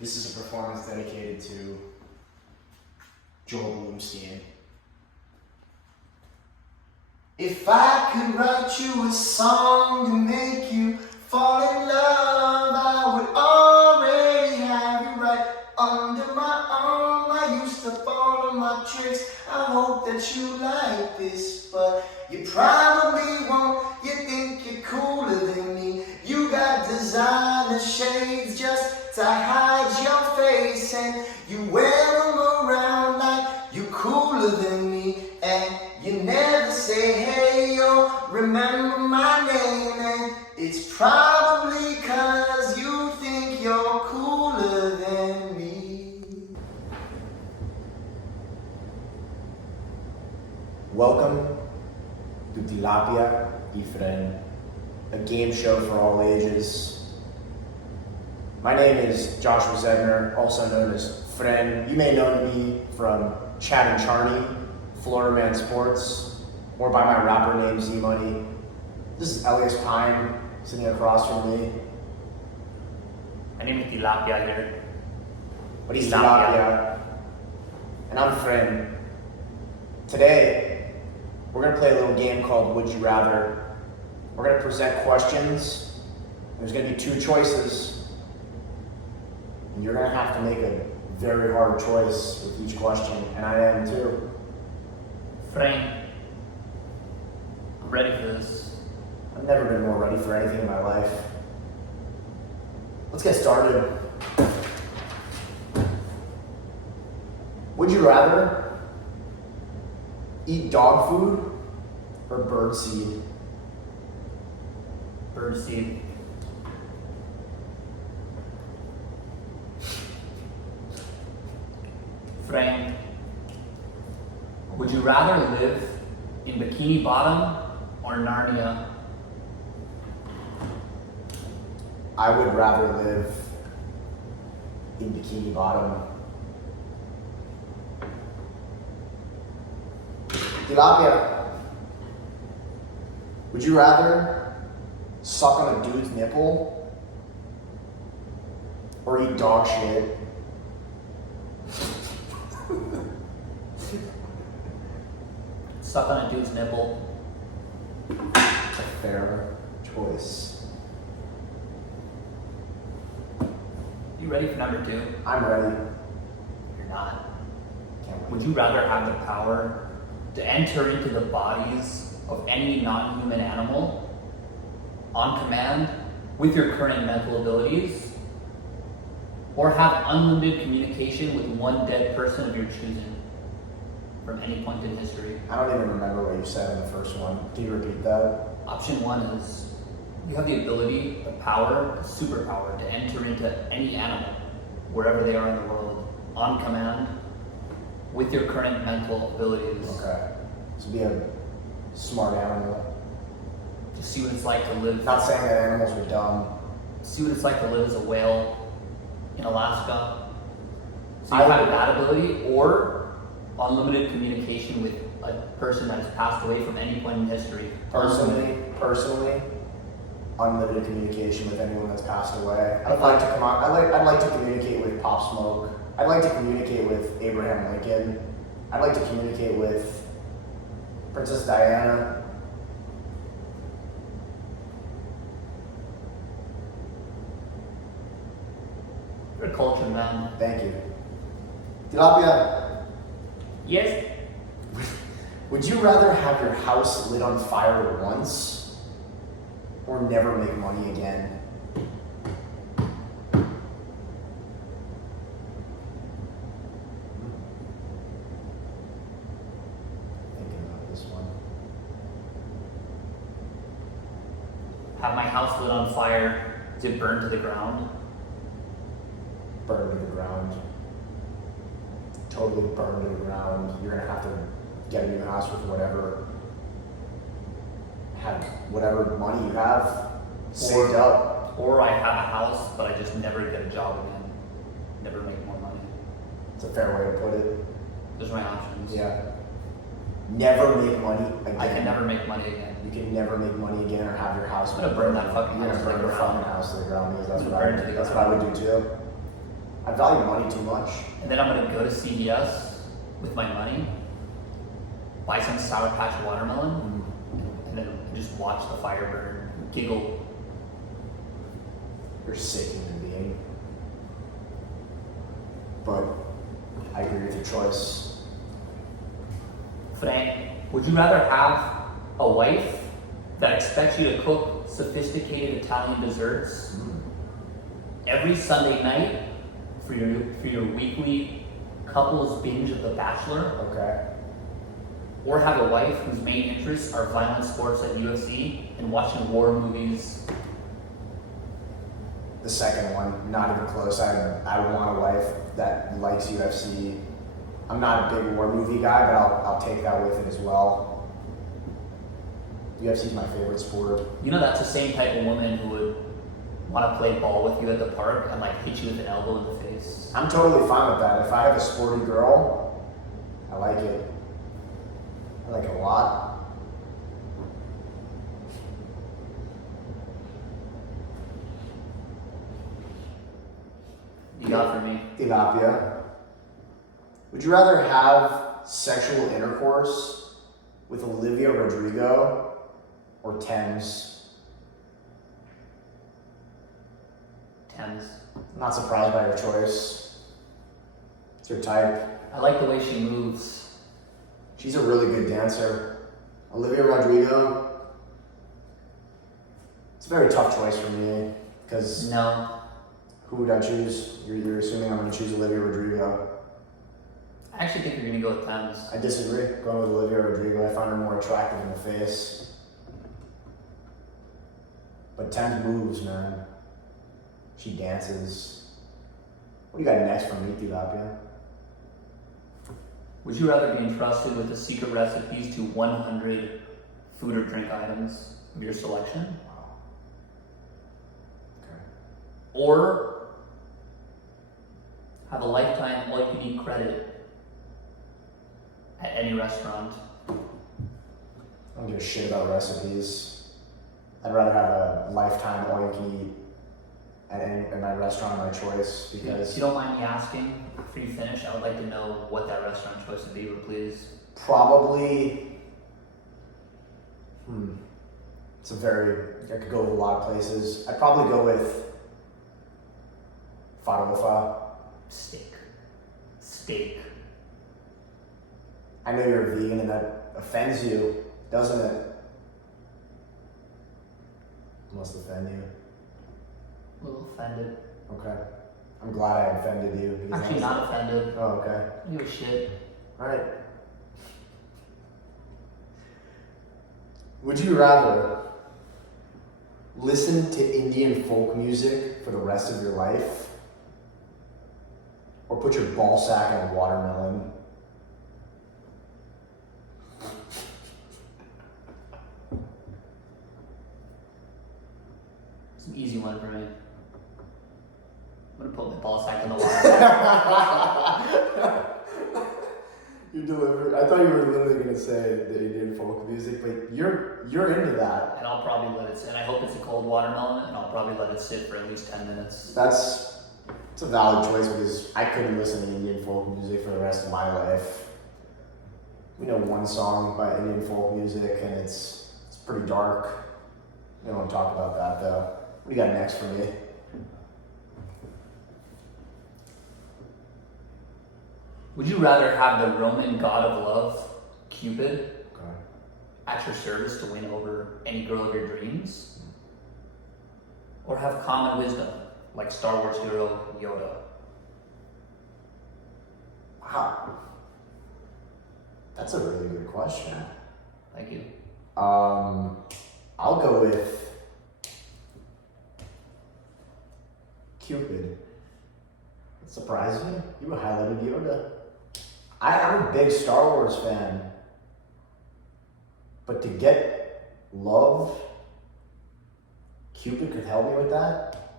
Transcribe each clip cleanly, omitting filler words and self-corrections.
This is a performance dedicated to Joel Bloomstein. If I could write you a song to make you fall in love, I would already have you right under my arm. I used to follow my tricks. I hope that you like this, but you probably won't. You think you're cooler than me. You got designer shades just to hide your face, and you wear them around like you're cooler than me. And you never say hey or remember my name, and it's probably 'cause you think you're cooler than me. Welcome to Tilapia y Frén, a game show for all ages. My name is Joshua Zedner, also known as Frén. You may know me from Chad and Charney, Florida Man Sports, or by my rapper name Z Money. This is Elias Pine sitting across from me. My name is Tilapia here. But he's Tilapia. And I'm Frén. Today, we're going to play a little game called Would You Rather. We're going to present questions. There's going to be two choices. And you're going to have to make a very hard choice with each question, and I am too. Frén, I'm ready for this. I've never been more ready for anything in my life. Let's get started. Would you rather eat dog food or bird seed? Bird seed. Frén, would you rather live in Bikini Bottom or Narnia? I would rather live in Bikini Bottom. Tilapia, would you rather suck on a dude's nipple or eat dog shit? Suck on a dude's nipple. It's a fair choice. You ready for number two? I'm ready. You're not. Can't wait. Would you rather have the power to enter into the bodies of any non-human animal on command with your current mental abilities, or have unlimited communication with one dead person of your choosing from any point in history? I don't even remember what you said in the first one. Can you repeat that? Option one is you have the ability, the power, the superpower to enter into any animal, wherever they are in the world, on command, with your current mental abilities. Okay. So be a smart animal. To see what it's like to live. Not saying that animals are dumb. See what it's like to live as a whale in Alaska. So I you have would- that ability, or unlimited communication with a person that has passed away from any point in history. Personally, unlimited communication with anyone that's passed away. I'd like to communicate with Pop Smoke. I'd like to communicate with Abraham Lincoln. I'd like to communicate with Princess Diana. You're a cultured man. Thank you. Tilapia, Yes. would you rather have your house lit on fire once or never make money again? Thinking about this one. Have my house lit on fire to burn to the ground. Burn to the ground. Totally burn to the ground. You're gonna have to get a new house with whatever money you have saved up. Or I have a house, but I just never get a job again. Never make more money. It's a fair way to put it. Those are my options. Yeah. Never make money again. I can never make money again. You can never make money again or have your house. I'm gonna burn that fucking You're house gonna to burn the the ground. fucking house to the ground because that's I'm what gonna burn it to the that's what I ground. would do too. I value money too much. And then I'm gonna go to CVS with my money, buy some Sour Patch watermelon, and then just watch the fire burn, giggle. You're a sick human being. But I agree with your choice. Frén, would you rather have a wife that expects you to cook sophisticated Italian desserts every Sunday night for your weekly couples binge of The Bachelor? Okay. Or have a wife whose main interests are violent sports like UFC and watching war movies? The second one, not even close. I want a wife that likes UFC. I'm not a big war movie guy, but I'll take that with it as well. UFC is my favorite sport. You know, that's the same type of woman who would want to play ball with you at the park and like hit you with an elbow in the face. I'm totally fine with that. If I have a sporty girl, I like it. I like it a lot. You got for me. Tilapia. Would you rather have sexual intercourse with Olivia Rodrigo or Thames? Thames. I'm not surprised by your choice. It's your type. I like the way she moves. She's a really good dancer. Olivia Rodrigo. It's a very tough choice for me because No. who would I choose? You're assuming I'm going to choose Olivia Rodrigo. I actually think you're going to go with Thames. I disagree. Going with Olivia Rodrigo, I find her more attractive in the face. But Thames moves, man. She dances. What do you got next for me, Tilapia? Would you rather be entrusted with the secret recipes to 100 food or drink items of your selection? Wow. Okay. Or have a lifetime all-you-can-eat credit at any restaurant? I don't give a shit about recipes. I'd rather have a lifetime all-you-can-eat at my restaurant of my choice because If you don't mind me asking, after you finish, I would like to know what that restaurant choice would be, please. probably. It's I could go with a lot of places. I'd probably go with farofa. Steak. I know you're a vegan and that offends you, doesn't it? It must offend you. A little offended. Okay. I'm glad I offended you. because Actually, not offended. Oh, okay. I don't give a shit. Alright. Would you rather listen to Indian folk music for the rest of your life or put your ball sack in a watermelon? It's an easy one for me. I'm gonna put my ball sack in the water. You delivered. I thought you were literally gonna say the Indian folk music, but you're into that. And I'll probably let it sit. And I hope it's a cold watermelon, and I'll probably let it sit for at least 10 minutes. It's a valid choice because I couldn't listen to Indian folk music for the rest of my life. We know one song by Indian folk music, and it's pretty dark. We don't want to talk about that though. What do you got next for me? Would you rather have the Roman god of love, Cupid, Okay. at your service to win over any girl of your dreams? Or have common wisdom, like Star Wars hero Yoda? Wow. That's a really good question. Thank you. I'll go with Cupid. That surprised me. You highlighted Yoda. I'm a big Star Wars fan. But to get love, Cupid could help me with that.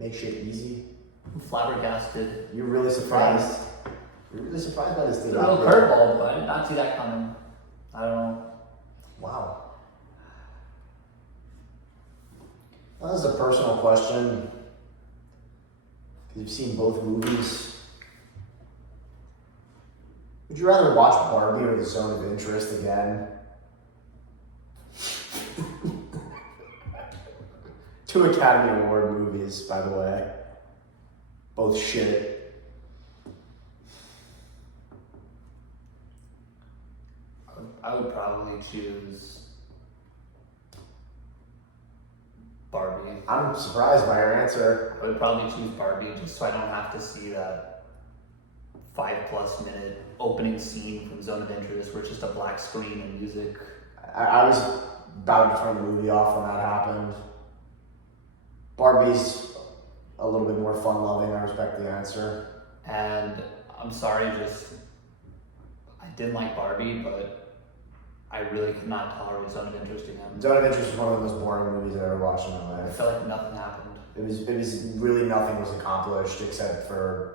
Make shit easy. I'm flabbergasted. You're really surprised. You're really surprised by this thing. It's a little curveball, but I did not see that coming. I don't know. Wow. Well, this is a personal question. You've seen both movies. Would you rather watch Barbie or The Zone of Interest again? Two Academy Award movies, by the way. Both shit. I would probably choose Barbie. I'm surprised by your answer. I would probably choose Barbie just so I don't have to see that 5+ minute opening scene from Zone of Interest where it's just a black screen and music. I was about to turn the movie off when that happened. Barbie's a little bit more fun-loving. I respect the answer. And I'm sorry, I didn't like Barbie, but I really could not tolerate Zone of Interest again. Zone of Interest was one of the most boring movies I've ever watched in my I life. felt like nothing happened. It was really nothing was accomplished except for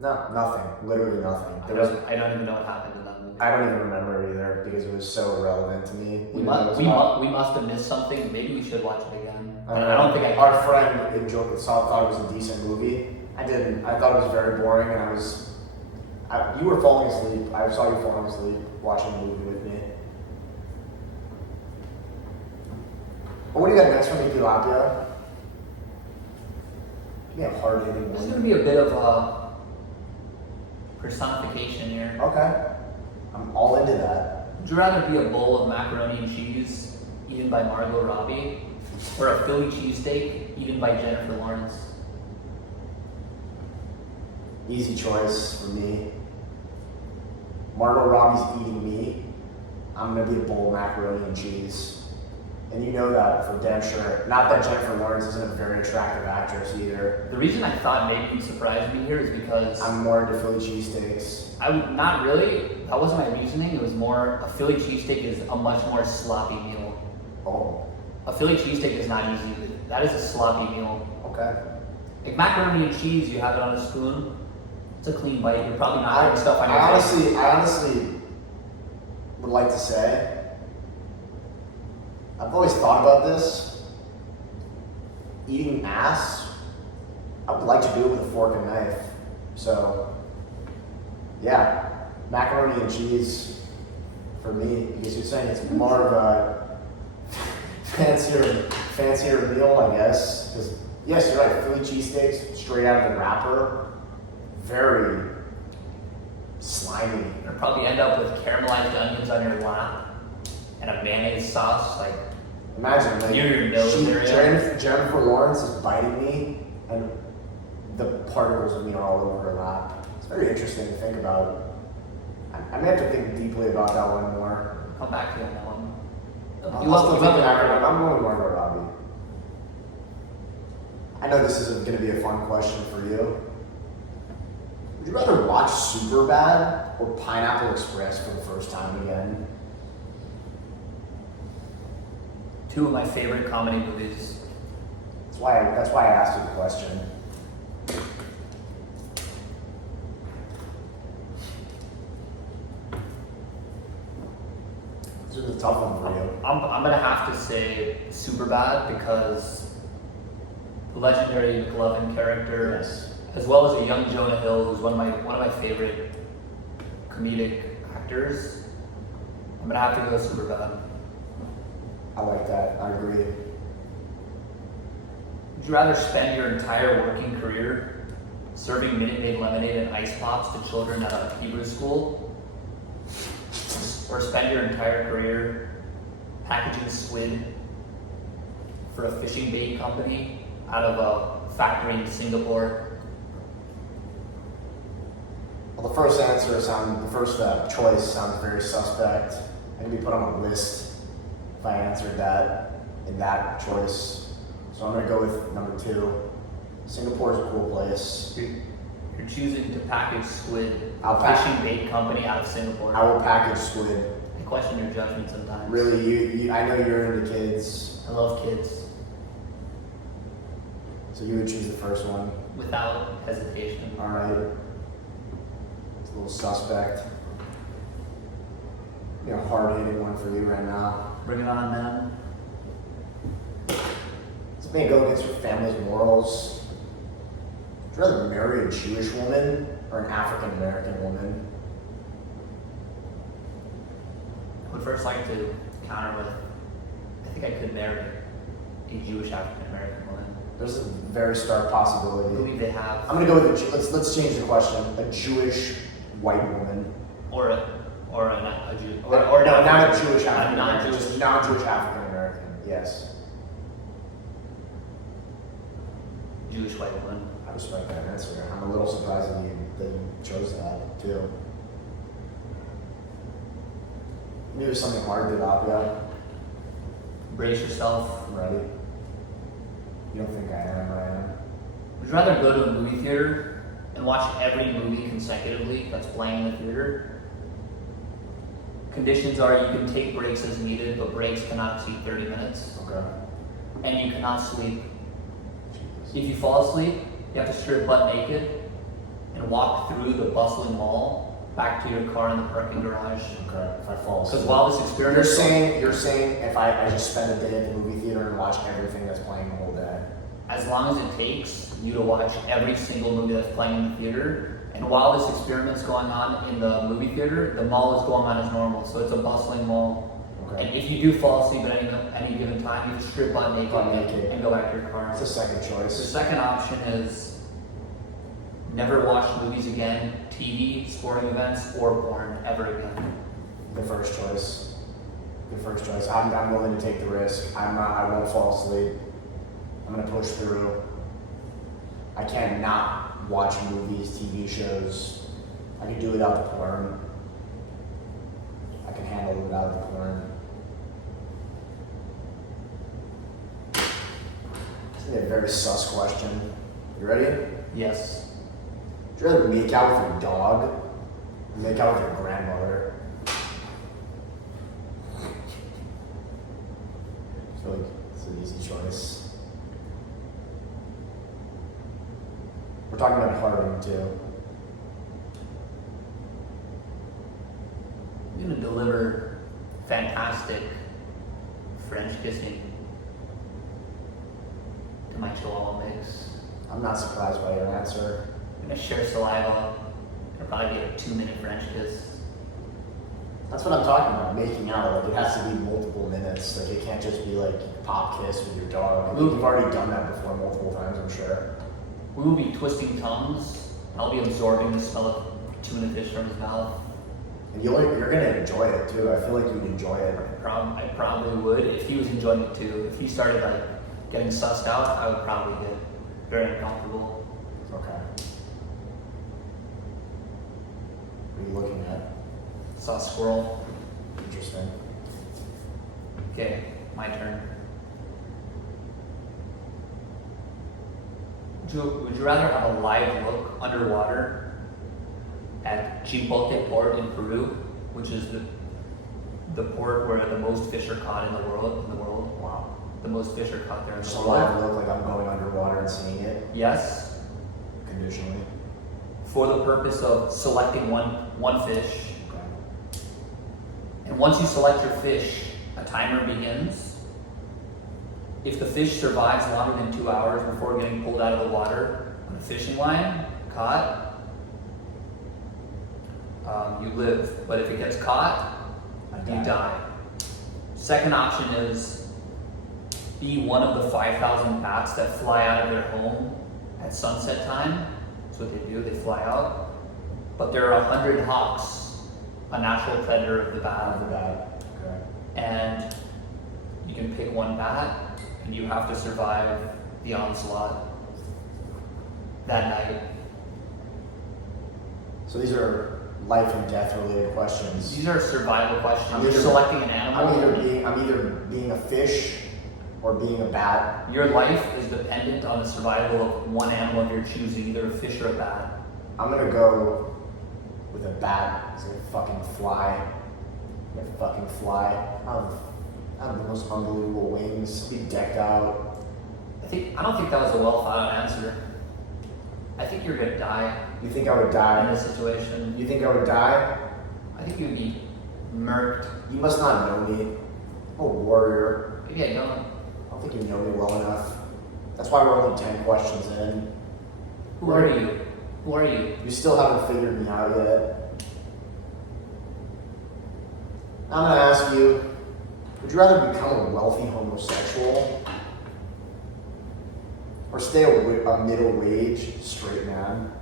nothing, literally nothing. I don't even know what happened in that movie. I don't even remember either because it was so irrelevant to me. We must have missed something. Maybe we should watch it again. I don't think Our friend thought it was a decent movie. I didn't. I thought it was very boring, and you were falling asleep. I saw you falling asleep watching the movie with me. Well, what do you got next for me, Tilapia? Give me a hard-hitting This is one. going to be a bit of a personification here. Okay. I'm all into that. Would you rather be a bowl of macaroni and cheese eaten by Margot Robbie or a Philly cheesesteak eaten by Jennifer Lawrence? Easy choice for me. Margot Robbie's eating me. I'm gonna be a bowl of macaroni and cheese. And you know that for damn sure. Not that Jennifer Lawrence isn't a very attractive actress either. The reason I thought maybe you surprised me here is because I'm more into Philly cheesesteaks. not really. That wasn't my reasoning. It was more a Philly cheesesteak is a much more sloppy meal. Oh, A Philly cheesesteak is not easy. That is a sloppy meal. okay. Like macaroni and cheese, you have it on a spoon. It's a clean bite. You're probably not putting stuff on your face. I honestly would like to say, I've always thought about this. Eating ass, I would like to do it with a fork and knife. So, yeah, macaroni and cheese for me, because you're saying it's more of a fancier meal, I guess. Because, yes, you're right, Philly cheesesteaks, straight out of the wrapper, very slimy. You'll probably end up with caramelized onions on your lap and a mayonnaise sauce. Like, Imagine, like, near your nose area. Jennifer Lawrence is biting me, and the particles of me are all over her lap. It's very interesting to think about. I may have to think deeply about that one more. come back to you on that one. I'll still think about it. I'm going with Margot Robbie. I know this isn't going to be a fun question for you. Would you rather watch Superbad or Pineapple Express for the first time again? Two of my favorite comedy movies. That's why I asked you the question. This is a tough one for you. I'm gonna have to say Superbad because the legendary McLovin character, Yes. as well as a young Jonah Hill, who's one of my favorite comedic actors. I'm gonna have to go Superbad. I like that. I agree. Would you rather spend your entire working career serving Minute Maid lemonade and ice pops to children at a Hebrew school, or spend your entire career packaging squid for a fishing bait company out of a factory in Singapore? Well, the first choice sounds very suspect. I can be put on a list if I answered that in that choice. So I'm gonna go with number 2. Singapore's a cool place. You're choosing to package squid, I'll a fishing bait company out of Singapore. I will package squid. I question your judgment sometimes. Really, you I know you're into kids, I love kids so you would choose the first one. without hesitation. All right. It's a little suspect. Got a hard-hitting one for you right now. Bring it on, man. This may go against your family's morals. Would you rather marry a Jewish woman or an African American woman? I would first like to counter with, I think I could marry a Jewish African American woman. There's a very stark I possibility. believe they have, I'm gonna go with let's change the question. A Jewish white woman. or a Jew, Or not a Jewish African American. non-Jewish. Just non-Jewish African American. Yes. Jewish white woman. I respect that answer. I'm a little surprised that you chose that too. Maybe there's something hard to Tilapia. Brace yourself. I'm ready. You don't think I am, I am. Would you rather go to a movie theater and watch every movie consecutively that's playing in the theater? Conditions are you can take breaks as needed, but breaks cannot exceed 30 minutes. Okay. And you cannot sleep. Jesus. If you fall asleep, you have to strip butt naked and walk through the bustling mall back to your car in the parking garage. Okay. If I fall asleep. Because while this experiment You're saying if I just spend a day at the movie theater and watch everything that's playing the whole day. as long as it takes you to watch every single movie that's playing in the theater. And while this experiment's going on in the movie theater, the mall is going on as normal. So it's a bustling mall. Okay. And if you do fall asleep at any given time, you just strip butt naked and go back to your car. That's the second The choice. second option is never watch movies again, TV, sporting events, or porn ever again. The first choice. The first choice. I'm willing to take the risk. I won't fall asleep. I'm gonna push through. I can't not watch movies, TV shows. I can do without the porn. I can handle it without the porn. It's a very sus question. You ready? Yes. Would you rather make out with your dog or make out with your grandmother? I feel like it's an easy choice. We're talking about Harding too. I'm gonna deliver fantastic French kissing to my Chihuahua mix. I'm not surprised by your answer. I'm gonna share saliva. It'll probably be a 2-minute French kiss. That's what I'm talking about, making out. Like it has to be multiple minutes. Like it can't just be like pop kiss with your dog. You've already done that before multiple times, I'm sure. We will be twisting tongues. I'll be absorbing the smell of tuna fish from his mouth. And you're gonna enjoy it too. I feel like you'd enjoy it. I probably would if he was enjoying it too. If he started like getting sussed out, I would probably get very uncomfortable. Okay. What are you looking at? Saw a squirrel. Interesting. Okay, my turn. Would you rather have a live look underwater at Chipotle port in Peru, which is the port where the most fish are caught in the world? Wow. The most fish are caught there in the Just world. live look like I'm going underwater and seeing it Yes, conditionally. for the purpose of selecting one fish. Okay. And once you select your fish, a timer begins. If the fish survives longer than 2 hours before getting pulled out of the water on a fishing line, caught, you live. But if it gets caught, you die. Second option is be one of the 5,000 bats that fly out of their home at sunset time. That's what they do, they fly out. But there are 100 hawks, a natural predator of the bat. After that. Okay. And you can pick one bat, and you have to survive the onslaught that night. So these are life and death related questions. These are survival questions. I'm You're either- selecting an animal. I'm either being a fish or being a bat. Your life is dependent on the survival of one animal of your choosing, either a fish or a bat. I'm gonna go with a bat. It's gonna fucking fly. Gonna fucking fly. I have the most unbelievable wings. Be decked out. I don't think that was a well thought out answer. I think you're gonna die You think I would in die? this situation. You think I would die? I think you'd be murked. You must not know me. I'm a warrior. Maybe I don't. I don't think you know me well enough. That's why we're only 10 questions in. Who are you? Who are you? You still haven't figured me out yet. I'm gonna ask you, would you rather become a wealthy homosexual or stay a middle-aged straight man?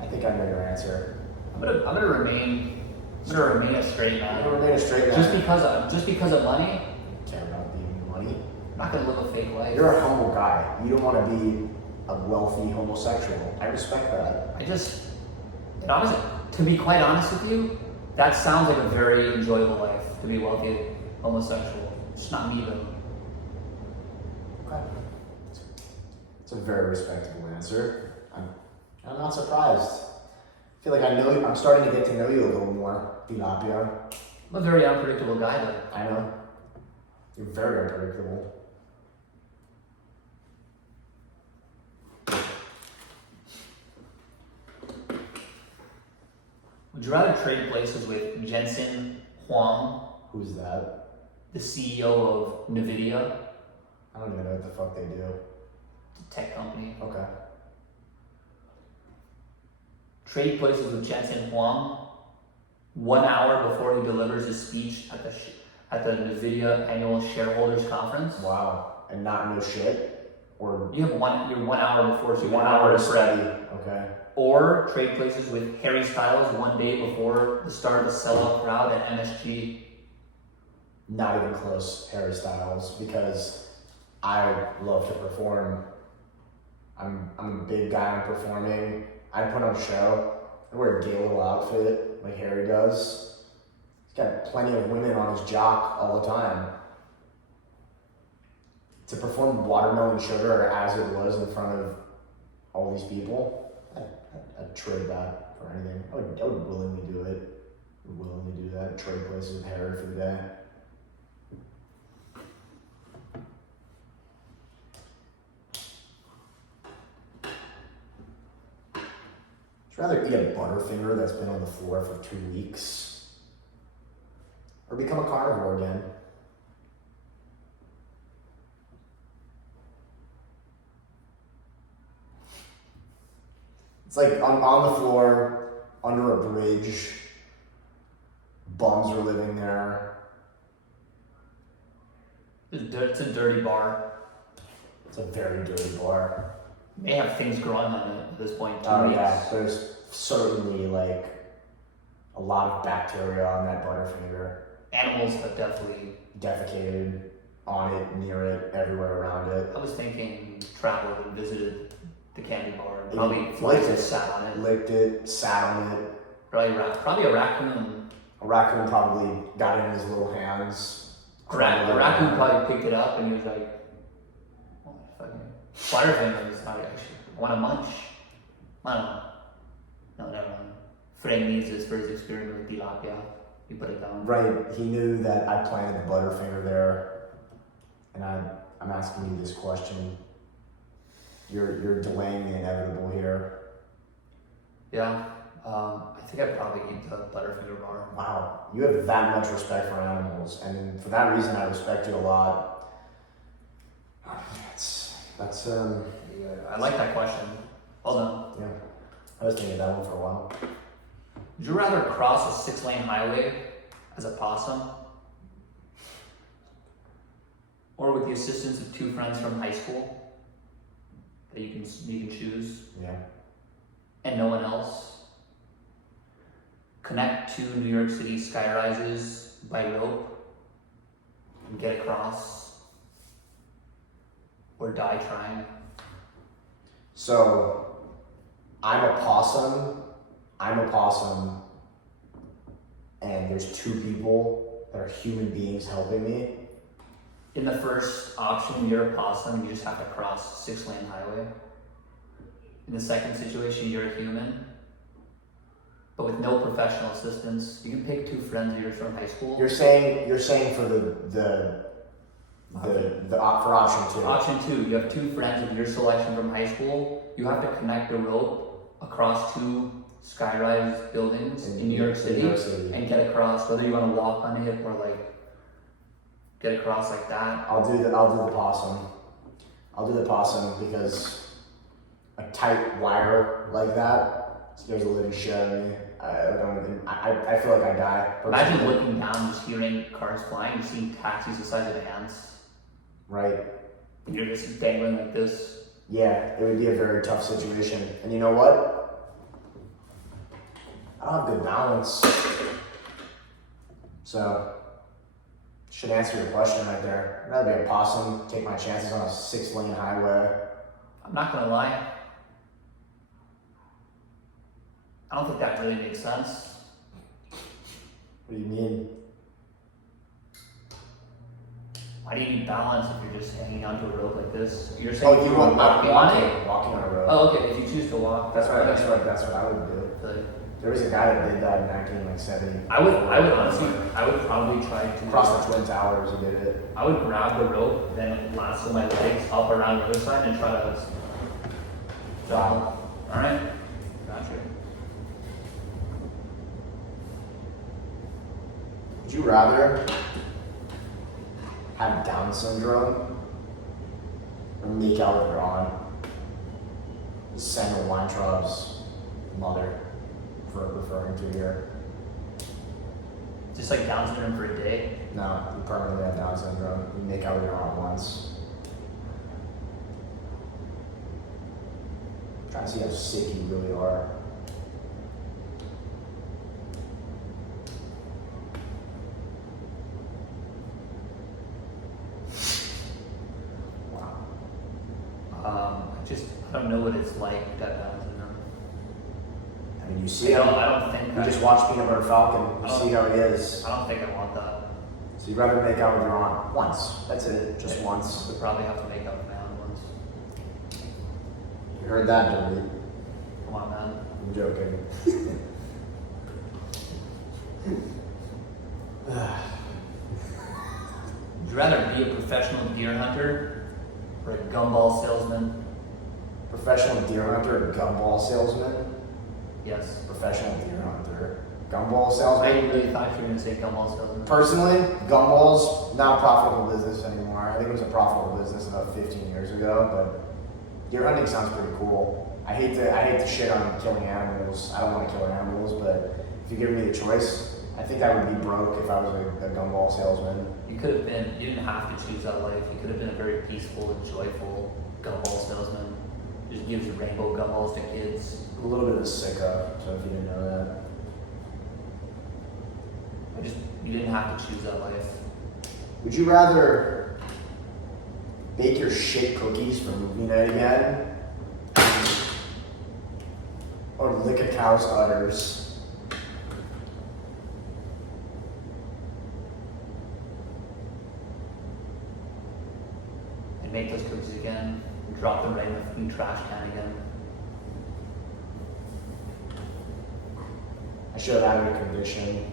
I think I know your answer. I'm gonna remain a straight man. I'm gonna remain a straight man. Just because of money. Care about the money. I'm not gonna live a fake life. You're a humble guy. You don't want to be a wealthy homosexual. I respect that. To be quite honest with you, that sounds like a very enjoyable life, to be a wealthy homosexual. It's not me though. Okay. It's a very respectable answer. I'm not surprised. I feel like I'm starting to get to know you a little more, Tilapia. I'm a very unpredictable guy though. I know. You're very unpredictable. Would you rather trade places with Jensen Huang, Who's that? the CEO of NVIDIA, I don't even know what the fuck they do. the tech company? Okay. Trade places with Jensen Huang 1 hour before he delivers his speech at the NVIDIA annual shareholders conference. Wow. And not know shit? Or You're 1 hour before, so you 1 have hour to prep. study? Okay. Or trade places with Harry Styles 1 day before the start of the sellout crowd at MSG. Not even close, Harry Styles, because I love to perform. I'm a big guy in performing. I put on a show. I wear a gay little outfit like Harry does. He's got plenty of women on his jock all the time. To perform Watermelon Sugar as it was in front of all these people, I'd trade that for anything. I would willingly do it. I would willingly do that. Trade places with Harry for the day. I'd rather eat a Butterfinger that's been on the floor for 2 weeks or become a carnivore again. It's like on the floor, under a bridge, bums are living there. It's a dirty bar. It's a very dirty bar. They have things growing on it at this point. 2 Oh weeks. yeah, there's certainly like a lot of bacteria on that Butterfinger. Animals have definitely. Defecated on it, near it, everywhere around it. I was thinking traveled and visited the candy bar. It Probably licked it. sat on it. Licked it, sat on it. Probably a raccoon. A raccoon probably got it in his little hands. A raccoon probably picked it up and he was like, "Oh, fucking Butterfingers." I want to munch. I don't know. No, never mind. Frén needs this for his experiment with Tilapia. He put it down. Right, he knew that I planted the Butterfinger there, and I'm asking you this question. You're delaying the inevitable here. Yeah, I think I'd probably eat the Butterfinger bar. Wow, you have that much respect for animals, and for that reason, I respect you a lot. That's I like that question. Hold on. yeah. I was thinking that one for a while. Would you rather cross a 6-lane highway as a possum, or with the assistance of 2 friends from high school that you can choose, Yeah. and no one else? Connect 2 New York City skyrises by rope and get across, or die trying. So, I'm a possum, and there's 2 people that are human beings helping me. In the first option, you're a possum, you just have to cross a 6-lane highway. In the second situation, you're a human, but with no professional assistance. You can pick 2 friends of yours from high school. You're saying for for option 2. Option 2, you have 2 friends of your selection from high school. You have to connect a rope across 2 skyrise buildings in New York City and get across, whether you want to walk on it or like get across like that. I'll do the possum. I'll do the possum because a tight wire like that scares the living shit out of me. I feel like I die. Imagine looking down, just hearing cars flying, just seeing taxis the size of ants. Right. And you're just dangling like this. Yeah, it would be a very tough situation. And you know what? I don't have good balance. So, should answer your question right there. I'd rather be a possum, take my chances on a 6-lane highway. I'm not gonna lie. I don't think that really makes sense. What do you mean? Why do you need balance if you're just hanging onto a rope like this? You're saying Oh, you want walking on it? Walking on a rope. Oh, okay. If you choose to walk, That's what I would do. Like, There was a guy that did that in 1970. I would honestly, I would probably try to Across the Twin Towers, he did it. I would grab the rope, then lasso my legs up around the other side and try to jump. Alright? Gotcha. Would you rather have Down syndrome or make out with your aunt? Samuel Weintraub's mother, for referring to here. Just like Down syndrome for a day. No, you permanently have Down syndrome. You make out with your aunt once. I'm trying to see how sick you really are. I don't know what it's like to have Down syndrome. I mean, you see him. I don't think You just watch Peanut Butter Falcon. You see how he is. I don't think I want that. So you'd rather make out with your aunt once. That's it. Just once. Would probably have to make up with my aunt once. You heard that, Dirty? Come on, man. I'm joking. Would you rather be a professional deer hunter or a gumball salesman? Professional deer hunter or gumball salesman? Yes. Professional deer hunter. Gumball I salesman? really thought you were going to say gumball salesman. Personally, gumballs, not a profitable business anymore. I think it was a profitable business about 15 years ago, but deer hunting sounds pretty cool. I hate to shit on killing animals. I don't want to kill animals, but if you give me the choice, I think I would be broke if I was a gumball salesman. You didn't have to choose that life. You could have been a very peaceful and joyful gumball salesman. Just gives rainbow gumballs to kids. A little bit of a sicko, so if you didn't know that. You didn't have to choose that life. Would you rather bake your shit cookies for movie night again? Or lick a cow's udders? And make those cookies again. And drop them right in the fucking trash can again. I should have added a condition.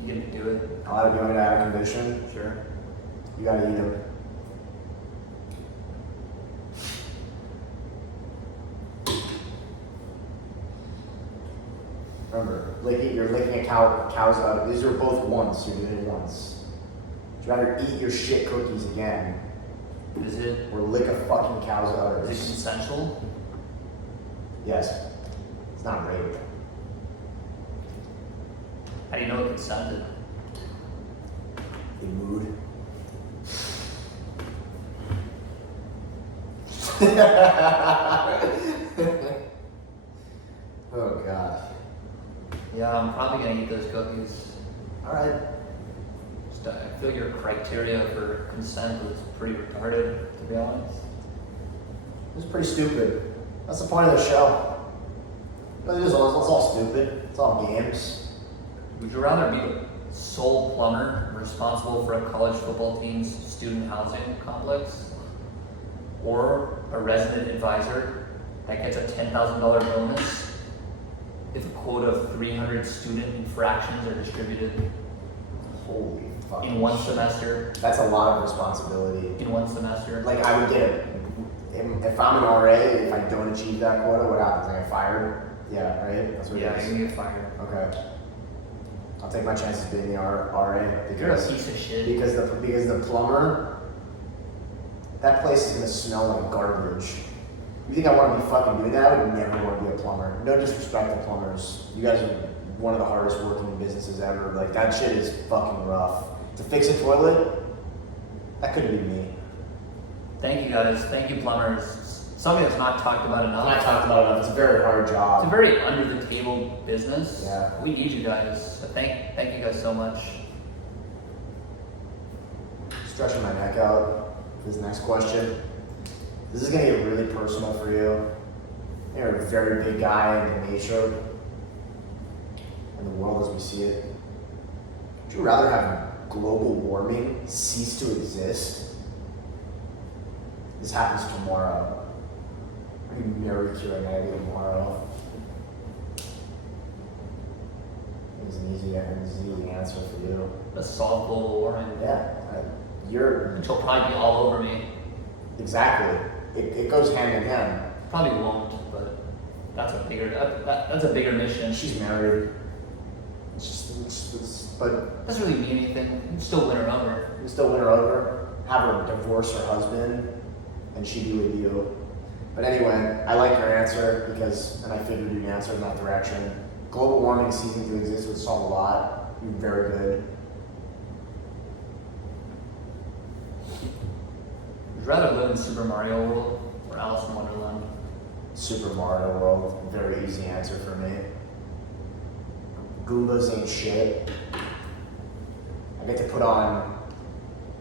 You didn't do it. I'll add a condition. Sure. You gotta eat them. Remember, you're licking a cow's udder. These are both once. You're doing it once. Would you rather eat your shit cookies again Is it or lick a fucking cow's udders? consensual? Yes. It's not rape. How do you know it consented? The mood. Oh god. Yeah, I'm probably gonna eat those cookies. Alright. I feel your criteria for consent was pretty retarded, to be honest. It's pretty stupid. That's the point of the show. It's all stupid. It's all games. Would you rather be the sole plumber responsible for a college football team's student housing complex, or a resident advisor that gets a $10,000 bonus if a quota of 300 student infractions are distributed Holy fuck. in one semester? That's a lot of responsibility. In one semester? Like, I would get it. If I'm an RA, if I don't achieve that quota, what happens? I get fired? Yeah, right? That's what Yeah, it is. you're gonna get fired. Okay. I'll take my chances being the RA You're a because piece of shit. because the plumber that place is gonna smell like garbage. You think I want to be fucking doing that? I would never want to be a plumber. No disrespect to plumbers. You guys are one of the hardest working businesses ever. Like, that shit is fucking rough. To fix a toilet, that couldn't be me. Thank you guys. Thank you, plumbers. Something that's not talked about enough. Not talked about enough. It's a very hard job. It's a very under the table business. Yeah. We need you guys. So thank you guys so much. Stretching my neck out for this next question. This is gonna get really personal for you. You're a very big guy in nature and the world as we see it. Would you rather have global warming cease to exist? This happens tomorrow. Are you married to a negative tomorrow? It's an easy answer for you. Let's solve global warming. Yeah, you're Which will probably be all over me. exactly. It goes hand in hand. Probably won't, but that's a bigger mission. She's married. But Doesn't really mean anything. You can still win her over. you still win her over, have her divorce her husband, and she be with you. But anyway, I like your answer and I figured you'd answer in that direction. Global warming ceasing to exist would solve a lot. You're very good. Would you rather live in Super Mario World or Alice in Wonderland? Super Mario World, very easy answer for me. Goombas ain't shit. I get to put on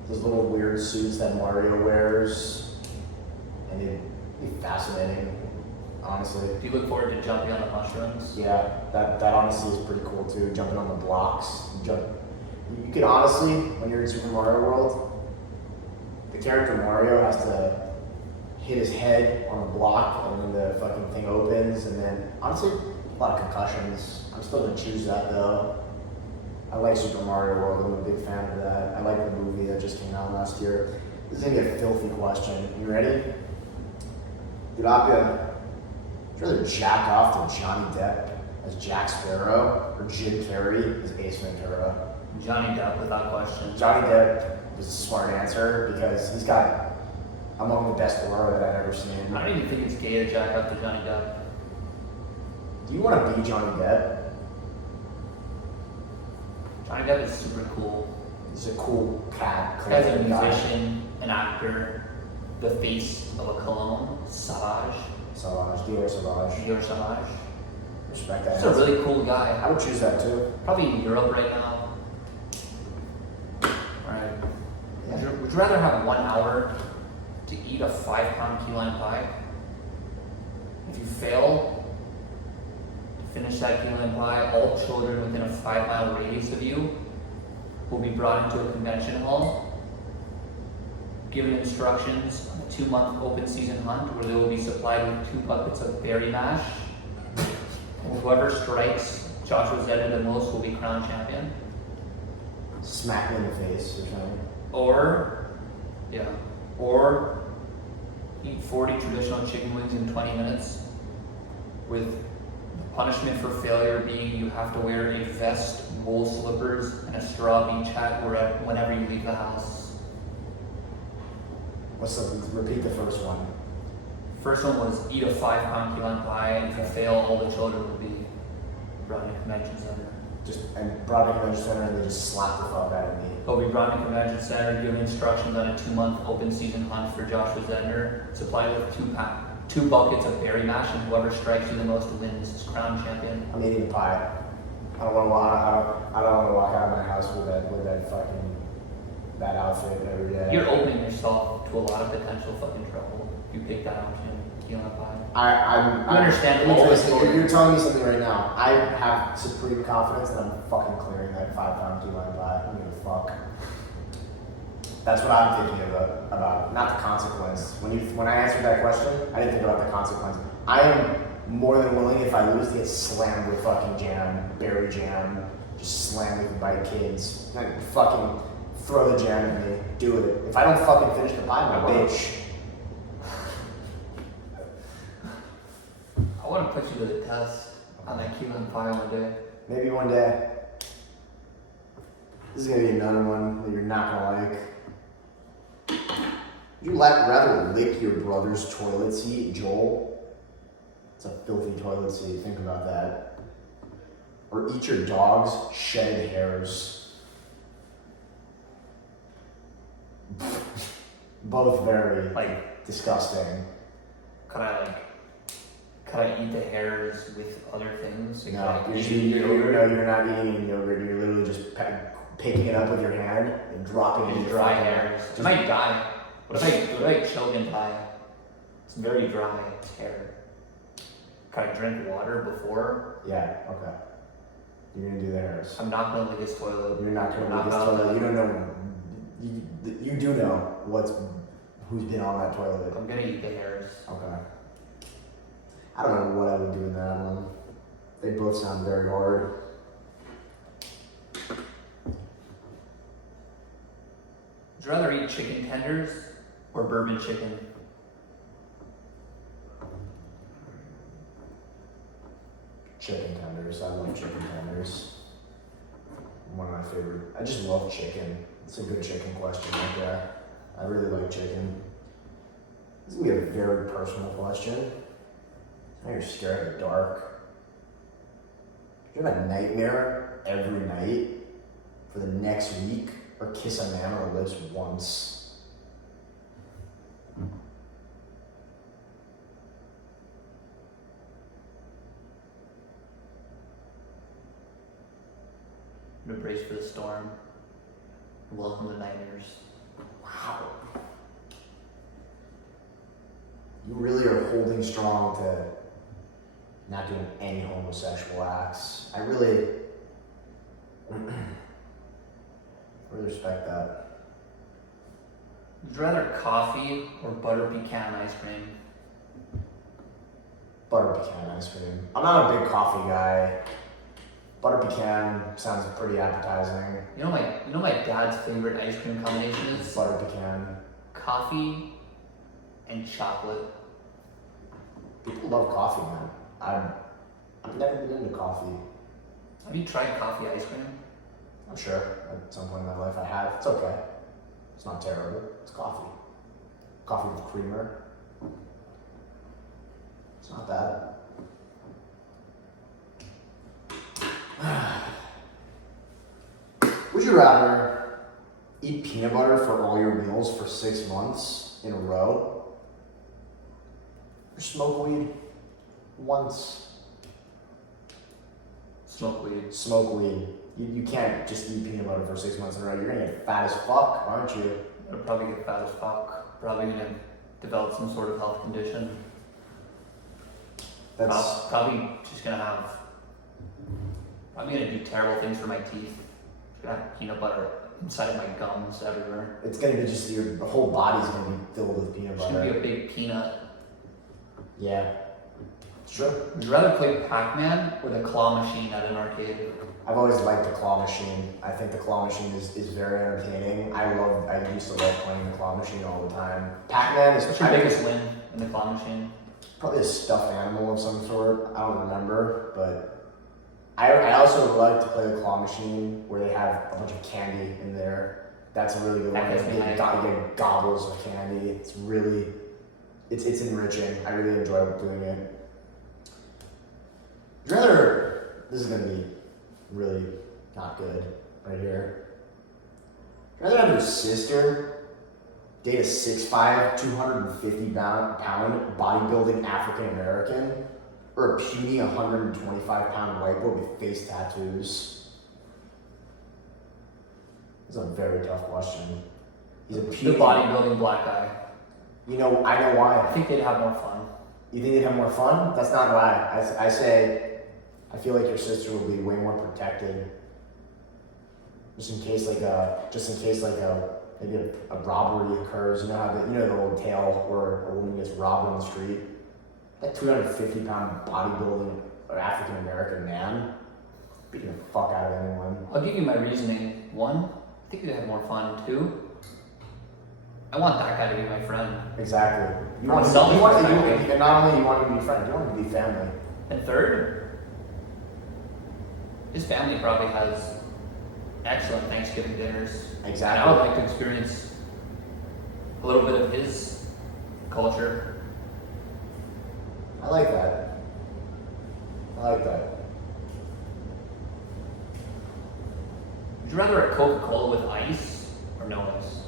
those little weird suits that Mario wears, and it'd be fascinating, honestly. Do you look forward to jumping on the mushrooms? Yeah, that honestly is pretty cool too. Jumping on the blocks, you could honestly, when you're in Super Mario World, the character Mario has to hit his head on a block, and then the fucking thing opens, and then honestly, a lot of concussions. I'm still gonna choose that though. I like Super Mario World. I'm a big fan of that. I like the movie that just came out last year. This is gonna be a filthy question. You ready? Tilapia, would you rather jack off to Johnny Depp as Jack Sparrow or Jim Carrey as Ace Ventura? Johnny Depp, without question. Johnny Depp was a smart answer because he's got among the best aura that I've ever seen. I don't even think it's gay to jack up to Johnny Depp. Do you want to be Johnny Depp? Johnny Depp is super cool. He's a cool cat. As a colorful guy. musician, an actor, the face of a cologne, Savage, Savage, Dior Savage. Dior Savage. Respect that. He's a really cool guy. I would choose that too. Probably in Europe right now. Alright. Yeah. Would you rather have 1 hour to eat a 5-pound key lime pie? If you fail to finish that key lime pie, all children within a 5-mile radius of you will be brought into a convention hall, given instructions on a 2-month open season hunt where they will be supplied with 2 buckets of berry mash. And whoever strikes Joshua Zeta the most will be crowned champion. Smack me in the face or something. Or eat 40 traditional chicken wings in 20 minutes, with the punishment for failure being you have to wear a vest, wool slippers, and a straw beach hat whenever you leave the house. Repeat the first one. First one was eat a 5-pound key lime pie, and if you fail, all the children will be brought in a convention center. And brought to convention center and they just slapped the fuck out of me. They'll be brought in a convention center, given instructions on a 2-month open season hunt for Joshua Zedner, supplied with 2 buckets of berry mash, and whoever strikes you the most wins is crowned champion. I'm eating pie. I don't want to walk out of my house with that outfit every day. You're opening yourself to a lot of potential fucking trouble if you pick that option, key lime pie. I understand all all this. this. You're telling me something right now. I have supreme confidence that I'm fucking clearing that 5-pound key lime pie. I don't give a fuck. That's what I'm thinking about, not the consequence. When I answered that question, I didn't think about the consequence. I am more than willing, if I lose, to get slammed with fucking jam, berry jam, just slammed with by kids. Like, fucking throw the jam at me. Do it. If I don't fucking finish the pie, I'm a bitch. I want to put you to the test on that key lime pie one day. Maybe one day. This is gonna be another one that you're not gonna like. Would You rather lick your brother's toilet seat, Joel? It's a filthy toilet seat, think about that. Or eat your dog's shed hairs. Both very, disgusting. Could I eat the hairs with other things? Like, No, you're not eating any yogurt. You're literally just picking it up with your hand and dropping it in dry hairs. It might die. What if I choke and die? It's very dry hair. Can I drink water before? Yeah, okay. You're gonna do the hairs. I'm not gonna lick his toilet. You're not gonna lick his toilet. You don't know. You do know who's been on that toilet. I'm gonna eat the hairs. Okay. I don't know what I would do in that one. They both sound very hard. Would you rather eat chicken tenders or bourbon chicken? Chicken tenders. I love chicken tenders. One of my favorite. I just love chicken. It's a good chicken question right there. I really like chicken. This is gonna be a very personal question. Now you're scared of the dark. Do you have a nightmare every night for the next week, or kiss a man on the lips once? I'm gonna brace for the storm. Welcome to nightmares. Wow. You really are holding strong to not doing any homosexual acts. I really respect that. Would you rather coffee or butter pecan ice cream? Butter pecan ice cream. I'm not a big coffee guy. Butter pecan sounds pretty appetizing. You know my dad's favorite ice cream combination is? Butter pecan. Coffee and chocolate. People love coffee, man. I've never been into coffee. Have you tried coffee ice cream? I'm sure at some point in my life I have. It's okay. It's not terrible. It's coffee. Coffee with creamer. It's not bad. Would you rather eat peanut butter for all your meals for 6 months in a row, or smoke weed once? Smoke weed. Smoke weed. You can't just eat peanut butter for 6 months in a row. You're gonna get fat as fuck, aren't you? I'll probably get fat as fuck. Probably gonna develop some sort of health condition. That's probably just gonna have. Probably gonna do terrible things for my teeth. Just gonna have peanut butter inside of my gums everywhere. It's gonna be just the whole body's gonna be filled with peanut It's butter. gonna be a big peanut. Yeah, it's true. Would you rather play Pac-Man or the claw machine at an arcade? I've always liked the claw machine. I think the claw machine is very entertaining. I used to love playing the claw machine all the time. Pac-Man is What's your biggest win in the claw machine? probably a stuffed animal of some sort. I don't remember, but I also like to play the claw machine where they have a bunch of candy in there. That's a really good one. You get gobbles of candy. It's enriching. I really enjoy doing it. This is gonna be really not good right here. Would you rather have your sister date a 6'5", 250-pound bodybuilding African American, or a puny 125-pound white boy with face tattoos? This is a very tough question. He's a puny. The bodybuilding black guy. I know why. I think they'd have more fun. You think they'd have more fun? That's not why. I say, I feel like your sister will be way more protected. Just in case maybe a robbery occurs. You know how the old tale where a woman gets robbed on the street? That 250-pound bodybuilding African American man beating the fuck out of anyone. I'll give you my reasoning. One, I think they'd have more fun. Two, I want that guy to be my friend. Exactly. And not only you want him to be friends, you want him to be family. And third, his family probably has excellent Thanksgiving dinners. Exactly. And I would like to experience a little bit of his culture. I like that. I like that. Would you rather a Coca-Cola with ice or no ice?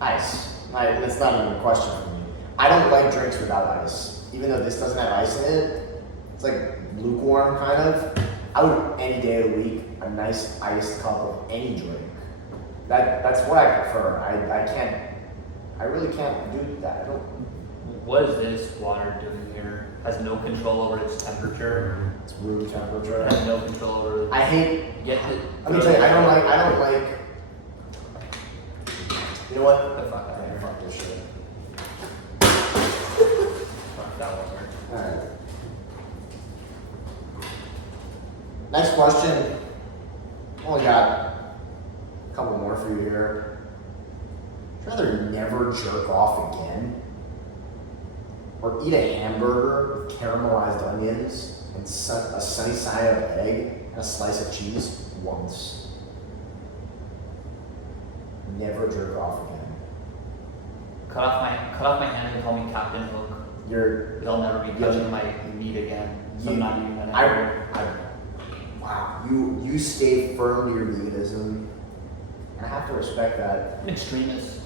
Ice. That's not even a question for me. I don't like drinks without ice. Even though this doesn't have ice in it, it's like lukewarm kind of. I would, any day of the week, a nice iced cup of any drink. That's what I prefer. I really can't do that. I don't. What is this water doing here? Has no control over its temperature. It's room temperature. Has no control over. I hate. Get the. Let me tell you, I don't like. You know what? The fuck out of here. Fuck this shit. Fuck that water. Alright. Next question. Only got a couple more for you here. Would you rather never jerk off again? Or eat a hamburger with caramelized onions and a sunny side up egg and a slice of cheese once? Never jerk off again. Cut off my hand and call me Captain Hook. They'll never be touching my meat again. So I'm not eating that anymore. Wow, you stay firm to your veganism, and I have to respect that. I'm an extremist.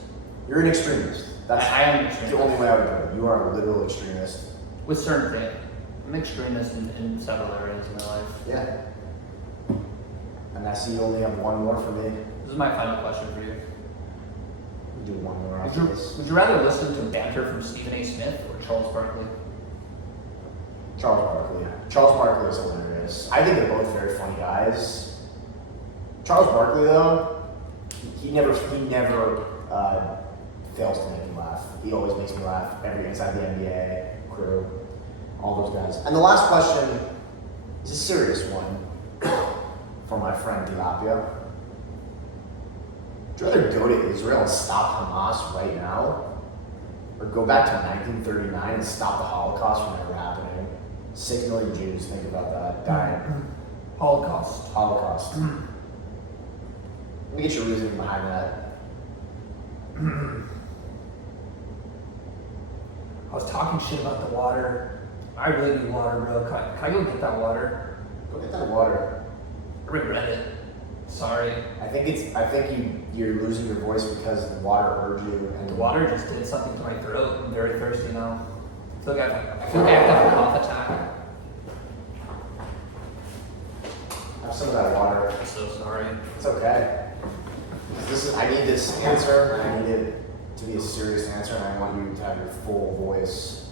You're an extremist. I am an the extremist. only way I would put it. You are a literal extremist. With certain things. I'm an extremist in several areas in my life. Yeah. And I see you only have one more for me. This is my final question for you. We do one more after this. Would you rather listen to banter from Stephen A. Smith or Charles Barkley? Charles Barkley. Charles Barkley is hilarious. I think they're both very funny guys. Charles Barkley, though, he never fails to make me laugh. He always makes me laugh. Inside the NBA crew, all those guys. And the last question is a serious one for my friend Tilapia. Would you rather go to Israel and stop Hamas right now, or go back to 1939 and stop the Holocaust from ever happening? 6 million Jews, think about that, dying. Holocaust. Let me get your reasoning behind that. I was talking shit about the water. I really need water, bro. Can I go get that water? Go get that water. I regret it. Sorry. I think you're losing your voice because the water urged you. And The water just did something to my throat. I'm very thirsty now. I feel like I have to have a cough attack. Have some of that water. I'm so sorry. It's okay. I need this answer, and I need it to be a serious answer, and I want you to have your full voice.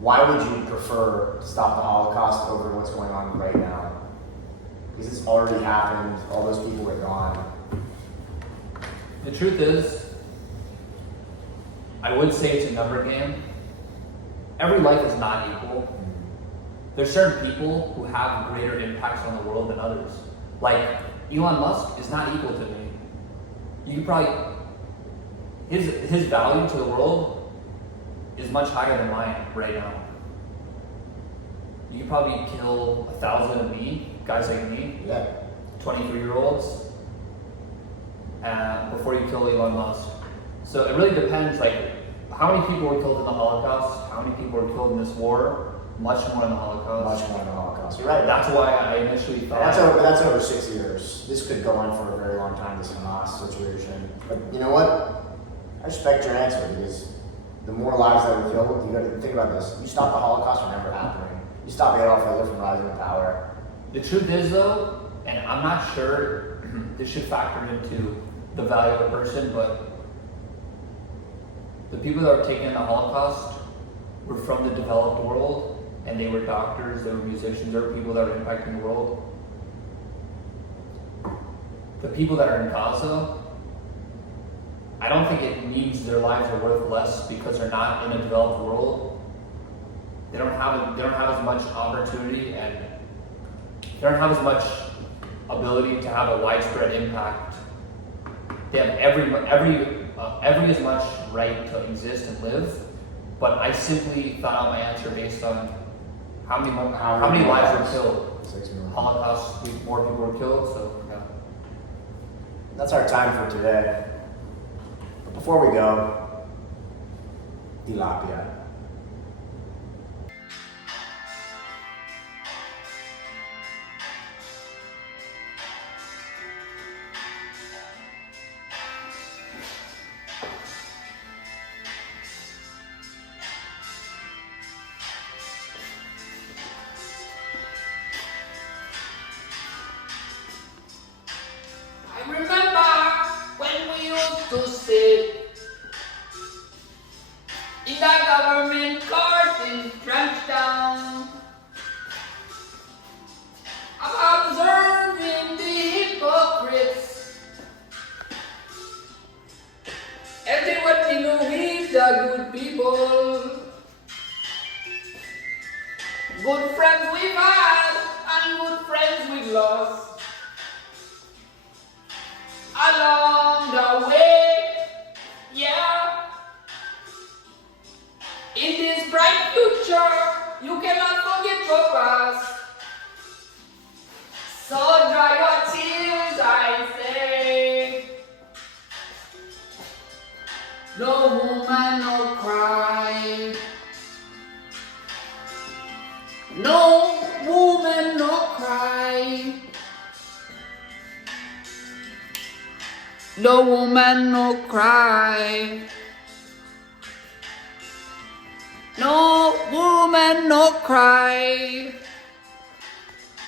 Why would you prefer to stop the Holocaust over what's going on right now? Because it's already happened. All those people are gone. The truth is, I would say it's a number game. Every life is not equal. There's certain people who have greater impacts on the world than others. Like, Elon Musk is not equal to me. You could probably, his value to the world is much higher than mine right now. You could probably kill 1,000 of me, guys like me, Yeah. 23-year-olds, before you kill Elon Musk. So it really depends, like, how many people were killed in the Holocaust, how many people were killed in this war, much more in the Holocaust. Much more in the Holocaust. You're right. That's why I initially thought. That's over 6 years. This could go on for a very long time, this Hamas situation. But you know what? I respect your answer, because the more lives that were killed, you gotta think about this. You stop the Holocaust from never happening. You stop Adolf Hitler from rising to power. The truth is, though, and I'm not sure this should factor into the value of a person, but the people that were taken in the Holocaust were from the developed world, and they were doctors, they were musicians, they were people that were impacting the world. The people that are in Gaza, I don't think it means their lives are worth less because they're not in a developed world. They don't have as much opportunity, and they don't have as much ability to have a widespread impact. They have every as much right to exist and live, but I simply thought out my answer based on how many lives were killed. 6 million. Holocaust, more people were killed, so yeah. That's our time for today. Before we go, Tilapia. I remember when we used to sit in the government court in Trenchtown, observing the hypocrites, and they were thinking we the good people, good friends we've had and good friends we've lost. Along the way, yeah. In this bright future, you cannot forget your past. So dry your tears, I say. No woman, no cry. No woman, no cry. No woman, no cry. No woman, no cry.